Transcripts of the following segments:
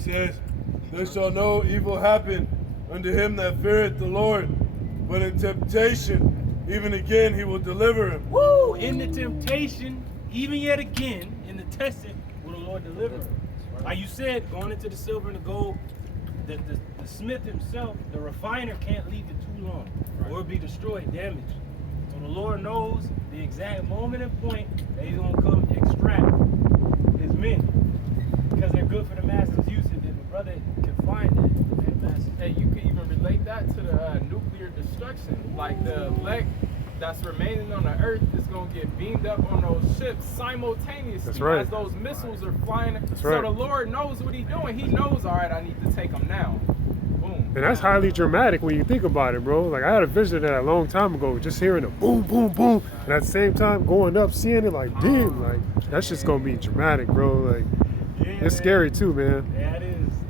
says, there shall no evil happen unto him that feareth the Lord, but in temptation, even again he will deliver him. Woo! In the temptation, even yet again, in the testing, will the Lord deliver him. Like you said, going into the silver and the gold, the smith himself, the refiner, can't leave it too long, or be destroyed, damaged. So the Lord knows the exact moment and point that he's going to come extract his men, because they're good for the master's use. If the brother can find that, Hey, you can even relate that to the nuclear destruction. Like the elect that's remaining on the earth is going to get beamed up on those ships simultaneously. That's right. As those missiles are flying. That's So right. the Lord knows what he's doing. He knows, all right, I need to take them now. Boom. And that's highly dramatic when you think about it, bro. Like I had a vision of that a long time ago, just hearing a boom, boom, boom, and at the same time going up, seeing it like, damn, like that's just gonna be dramatic, bro. Like it's scary too, man.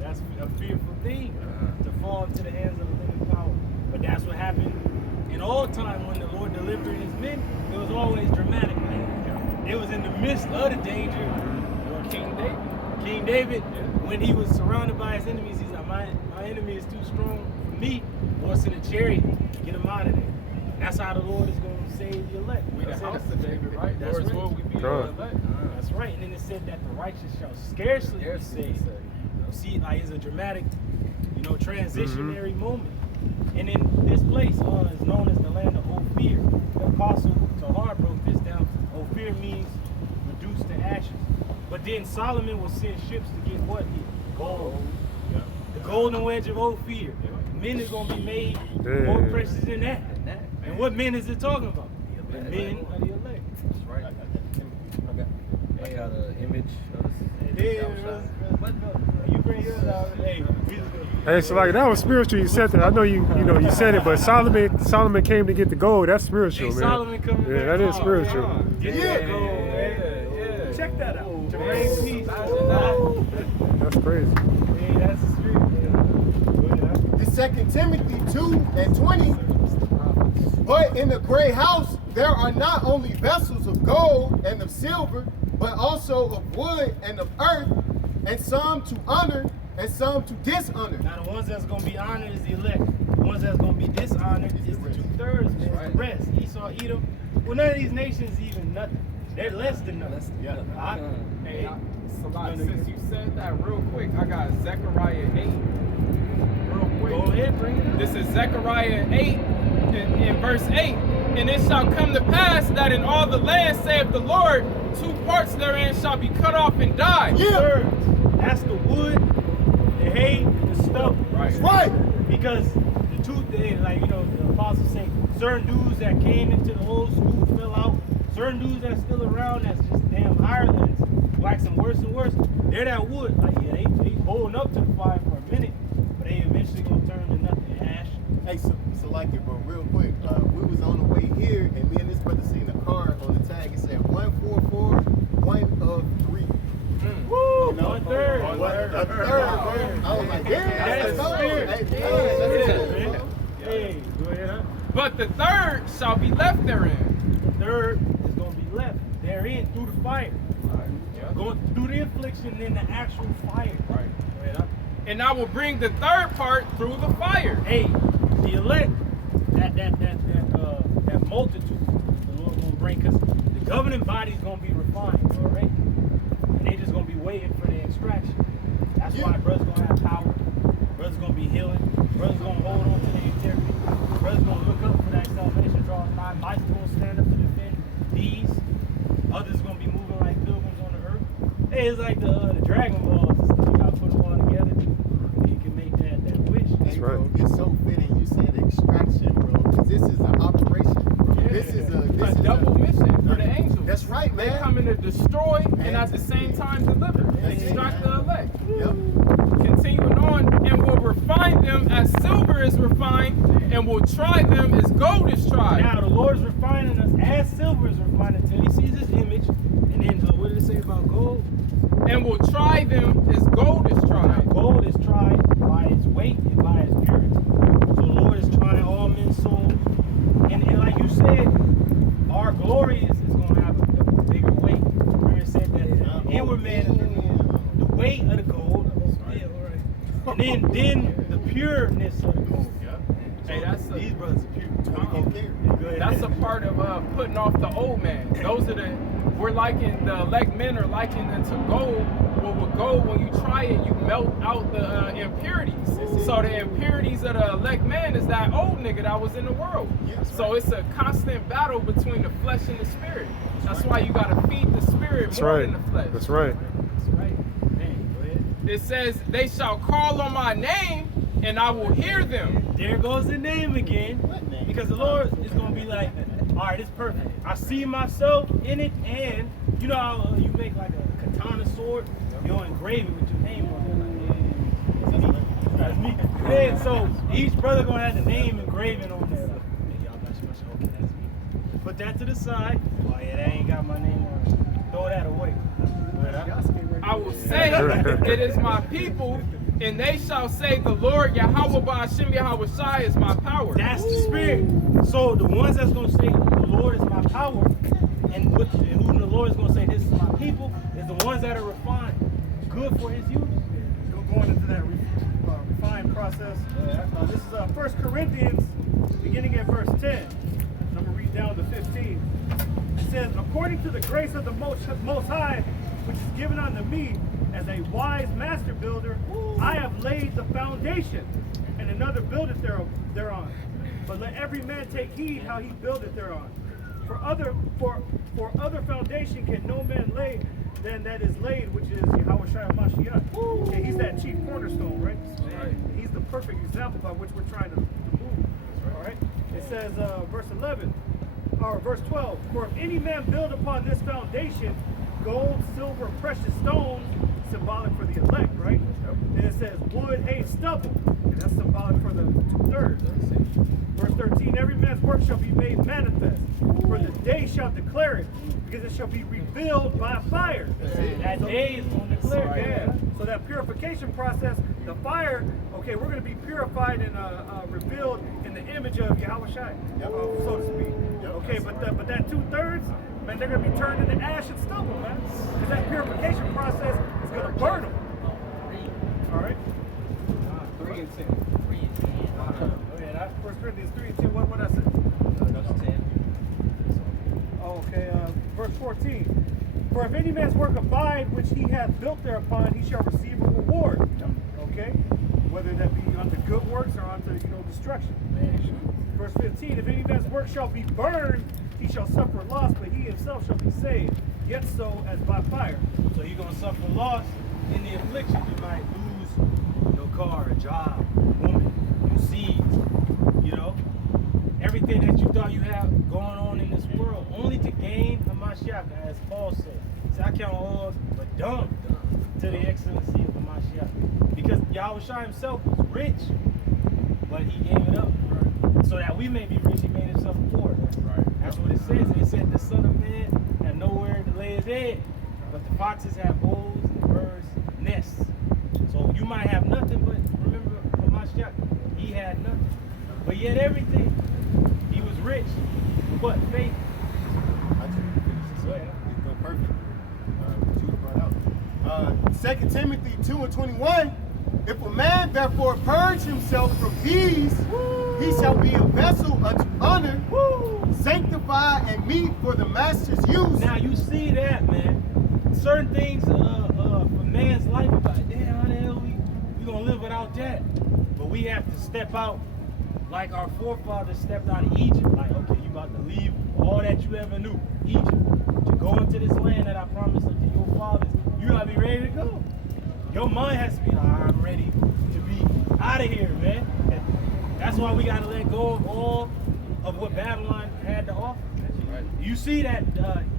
That's a fearful thing to fall into the hands of the living power. But that's what happened in all time when the Lord delivered his men. It was always dramatic, man. It was in the midst of the danger. King David, when he was surrounded by his enemies, he's like, my enemy is too strong for me. Lord sent a chariot to get him out of there. That's how the Lord is going to save the elect. We the house of David, right? That's Lord's right. will we be God. the elect. That's right. And then it said that the righteous shall scarcely be saved. See, like it's a dramatic, transitionary moment. And then this place is known as the land of Ophir. The apostle Tahar broke this down. Ophir means reduced to ashes. But then Solomon will send ships to get what? Gold. Yeah. The golden wedge of Ophir. Men is going to be made more precious than that. And what men is it talking about? The men of the elect. That's right. Hey, the image of You bring yours out. Hey, Hey, so like that was spiritual. You said that. I know you you said it, but Solomon came to get the gold. That's spiritual, man. Solomon coming Yeah, back. that is spiritual. Yeah. Check that out. Jermaine Peace. That's crazy. Hey, that's the street. The 2 Timothy 2:20. But in the great house there are not only vessels of gold and of silver, but also of wood and of earth, and some to honor and some to dishonor. Now the ones that's going to be honored is the elect. The ones that's going to be dishonored is the 2/3, man. The rest, Esau, Edom. Well, none of these nations even nothing. They're less than nothing. Hey, Salah, since you said that real quick, I got Zechariah 8. Real quick. Go ahead, bring it up. This is Zechariah 8 in verse 8. And it shall come to pass that in all the land, saith the Lord, 2 parts therein shall be cut off and die. Thirds. That's the wood, the hay, the stubble. Right. Right. Because the two, the apostles say, certain dudes that came into the old school fell out. Certain dudes that's still around that's just damn hirelings, waxing worse and worse. They're that wood. Like, yeah, they holding up to the fire for a minute, but they eventually gonna turn to nothing, ash. Hey, so like it, bro, real quick. We was on the way here, and me and this brother seen a car on the tag. It said 144, 1 of 3. Woo! You know? 1/3. A third, bro. I was like, damn, That's let's go. spirit. Hey, Yeah. let's go. Hey, go ahead, huh? But the third shall be left therein. The third is gonna be left therein through the fire. Going through the affliction and then the actual fire. Right. Go ahead, huh? And I will bring the third part through the fire. Hey, the elect, that multitude, the Lord gonna bring, because the governing body's gonna be refined already, and they just gonna be waiting for the extraction. That's why brothers gonna have power, brothers gonna be healing, brothers gonna hold on to their integrity, brothers gonna look up for that salvation, draw nigh, mice gonna stand up to defend these, others gonna be moving like pilgrims on the earth. Hey, it's like the Dragon Balls and stuff. You gotta put them all together. You can make that wish. Hey, bro, it's so fitting you said extraction, bro, because this is an operation. Yeah. This is A double mission for the angels. That's right, They man. coming to destroy and at the same time deliver. Extract the elect. Yep. Continuing on, and will refine them as silver is refined, and will try them as gold is tried. Now the Lord is refining us as silver is refined until he sees his image. And then what did it say about gold? And will try them as gold is tried. Gold is tried by its weight and by its purity. So the Lord is trying all men's souls. And like you said, our glory is going to have a bigger weight. Remember it said that the inward man is the weight of the gold. Yeah, And then the pureness of the gold. Hey, These brothers are pure. Go ahead. that's a part of putting off the old man. Those are we're liking the elect men are likened into gold. Well, with gold, when you try it, you melt out the impurities. So the impurities of the elect man is that old nigga that was in the world. So it's a constant battle between the flesh and the spirit. That's why you gotta feed the spirit That's more right. than the flesh. That's right. That's right. Man, go ahead. It says, they shall call on my name, and I will hear them. There goes the name again. Because the Lord is going to be like, all right, it's perfect. I see myself in it, and you know how you make like a katana sword? You'll engrave it with your name on it. Like, that's me. Yeah, so each brother going to have the name engraven on there. Hey, y'all got your okay, that's me. Put that to the side. Oh, yeah, that ain't got my name on it. Throw that away. I will say, it is my people, and they shall say, the Lord Yahweh Ba'ashem Yahweh Shai is my power. That's the spirit. So the ones that's going to say, the Lord is my power, and who the Lord is going to say, this is my people, is the ones that are refined. Good for his use. Going into that refined process. This is 1 Corinthians, beginning at verse 10. I'm going to read down to 15. It says, according to the grace of the Most High, which is given unto me as a wise master builder, I have laid the foundation, and another buildeth thereon. But let every man take heed how he buildeth thereon. For other foundation can no man lay than that is laid, which is Yahweh Shai Mashiach. Okay, he's that chief cornerstone, right? He's the perfect example by which we're trying to move. All right. It says, verse 11, or verse 12. For if any man build upon this foundation, gold, silver, precious stones, symbolic for the elect, right? Then it says wood, hay, stubble, and that's symbolic for the 2/3. Verse 13, every man's work shall be made manifest, for the day shall declare it, because it shall be revealed by fire. That day is going to declare. Yeah. So that purification process, the fire, okay, we're going to be purified and revealed in the image of Yahweh Shai, so to speak. Okay, but that 2/3, man, they're going to be turned into ash and stubble, man. Because that purification process is going to burn them. All right? 3 and 10. Oh, yeah, that's 1 Corinthians 3 and 10. What I said? Oh, okay, verse 14. For if any man's work abide which he hath built thereupon, he shall receive a reward. Okay? Whether that be unto good works or unto, destruction. Verse 15, if any man's work shall be burned, he shall suffer loss, but he himself shall be saved, yet so as by fire. So you're going to suffer loss in the affliction. You might lose your car, a job, a woman, your seeds, everything that you thought you had going on in this world, only to gain Hamashiach, as Paul said. So I count all but dumb to the excellency of Hamashiach. Because Yahweh Shai himself was rich, but he gave it up. So that we may be rich, he made himself poor. That's what it says. It said the Son of Man had nowhere to lay his head, but the foxes have holes and the birds nests. So you might have nothing, but remember Hamashiach, he had nothing. But yet everything, he was rich. But faith. Perfect. 2 Timothy 2 and 21. If a man therefore purge himself from these, he shall be a vessel unto honor, sanctified and meet for the master's use. Now you see that, man. Certain things for man's life, like, damn, how the hell we gonna live without that? But we have to step out like our forefathers stepped out of Egypt. Like, okay, you about to leave all that you ever knew, Egypt, to go into this land that I promised unto your fathers. You gotta be ready to go. Your mind has to be, I'm ready to be out of here, man. And that's why we gotta let go of all of what Babylon had to offer. You see that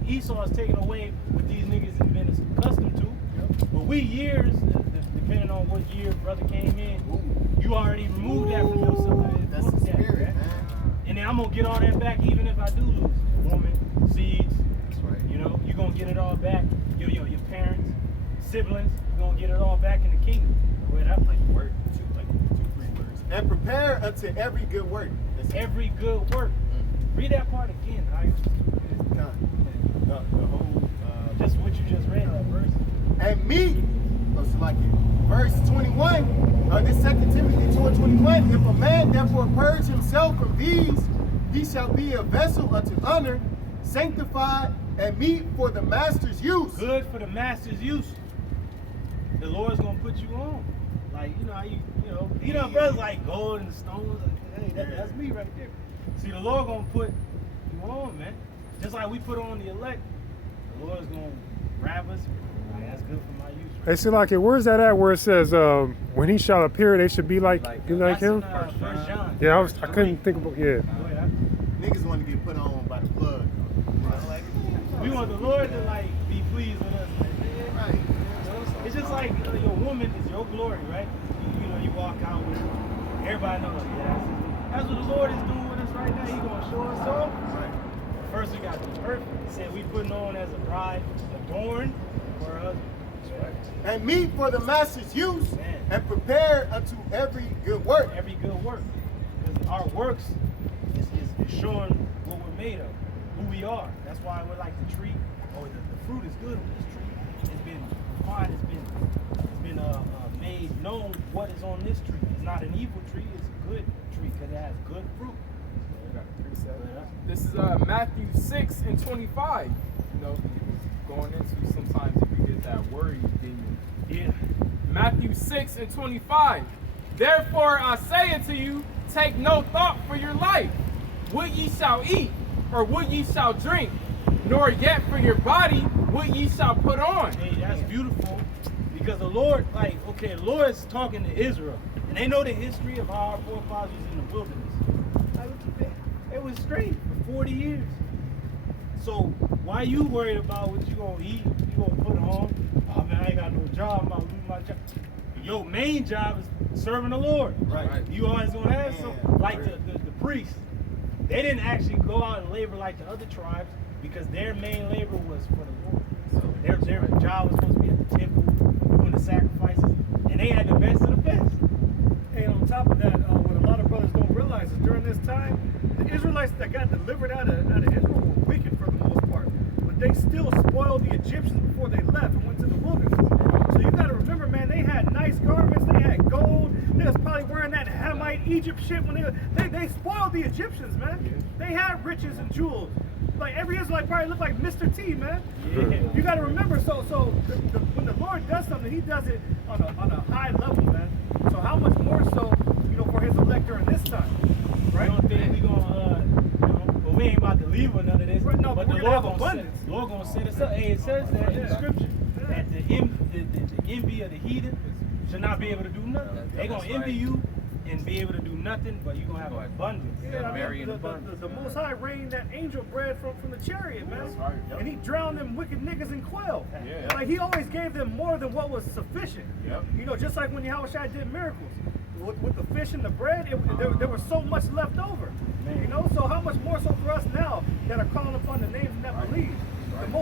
Esau is taken away what these niggas have been accustomed to. But we years, depending on what year brother came in, you already removed that from yourself. That's the spirit, man. And then I'm gonna get all that back even if I do lose. A woman, seeds, you're gonna get it all back. Your parents, siblings, you're gonna get it all back in the kingdom. Where that like word, two, 3 words. And prepare unto every good work. It's every good work. Read that part again. The whole, just what you just read, that verse. and meet verse 21, this 2 Timothy 2 and 21, if a man therefore purge himself from these, he shall be a vessel unto honor, sanctified and meet for the master's use. Good for the master's use. The Lord's gonna put you on. Like, you know how you know, brothers like gold and stones. Like, hey, that's me right there. See, the Lord gonna put you on, man. Just like we put on the elect, the Lord's gonna grab us. Like, that's good for my use. Hey, see, like, where's that at where it says, when he shall appear, they should be like That's him? in, 1 John. Yeah, I couldn't think about, yeah. Go ahead. Niggas want to get put on by the plug. We want the Lord to like be pleased with us. Man. Right. It's just like your woman is your glory, right? You know, you walk out with her. Everybody knows, yeah, that's what the Lord is doing with us right now. He's gonna show us off. Right. First we got to be perfect. He said we putting on as a bride adorned for her husband. And meet for the master's use, Man. and prepare unto every good work. Every good work. Because our works is showing what we're made of, who we are. That's why we're like the tree, or the fruit is good on this tree. It's been refined, it's been made known what is on this tree. It's not an evil tree, it's a good tree because it has good fruit. This is Matthew 6 and 25. You know, going into sometimes if you get that worry, then Yeah. Matthew 6 and 25. Therefore I say unto you, take no thought for your life, what ye shall eat, or what ye shall drink, nor yet for your body what ye shall put on. Hey, that's beautiful. Because the Lord, like, okay, the Lord is talking to Israel. And they know the history of how our forefathers was in the wilderness. Like, it was straight for 40 years. So why you worried about what you gonna eat, you gonna put on? Oh man, I ain't got no job, I'm about to lose my job. Your main job is serving the Lord. Right. You always gonna have some, like the priests. They didn't actually go out and labor like the other tribes because their main labor was for the Lord. So their job was supposed to be at the temple, doing the sacrifices, and they had the best of the best. And on top of that, what a lot of brothers don't realize is during this time, the Israelites that got delivered out of Israel were wicked for the most part. But they still spoiled the Egyptians before they left and went to the wilderness. So you got to remember, man, they had nice garments, they had gold, they was probably wearing that Hamite Egypt shit when they spoiled the Egyptians, man. They had riches and jewels. Like every Israelite probably looked like Mr. T, man. Yeah. You got to remember, when the Lord does something, He does it on a high level, man. So how much more so, for His elect during this time, right? I don't think we gonna, but we ain't about to leave with none of this. Right, no, but we're the gonna Lord have abundance. the Lord gonna set us up. Hey, it says that in the scripture that the envy of the heathen should not be able to do nothing. They gonna envy you and be able to do nothing, but you gonna have abundance. Yeah, I mean, the Most High rained that angel bread from the chariot, man. That's right. And He drowned them wicked niggas in quail. Yeah. Like He always gave them more than what was sufficient. Yep. Just like when Yahushua did miracles. With the fish and the bread, there was so much left over. Man. So how much more so for us now that are calling upon the names and that believe?